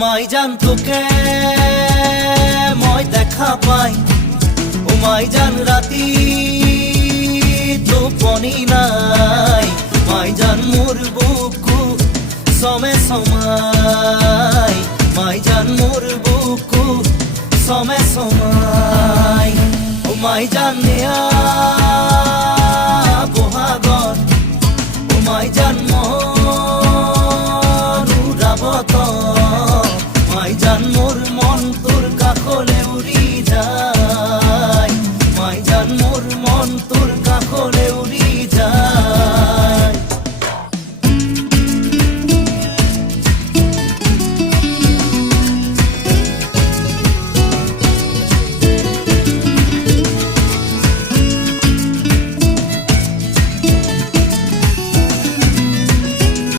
মাই জান তোকে মই দেখা পাই ও মাই জান রাতি টোপনি নাই মাই জান মোর বুকু সমে সমাই মাই জান মোর বুকু সমে সমাই ও মাই জান নেয়া বহাগর ও মাই জান মোর